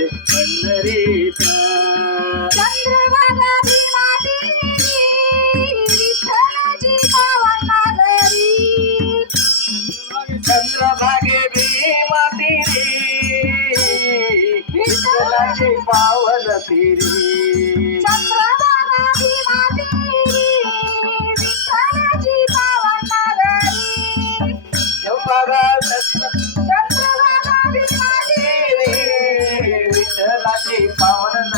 पंढरीत चंद्रभागा भीमा देवी विठ्ठलाची पावन चंद्रभागे भीमा विठ्ठलाची पावन तिरी. Bye.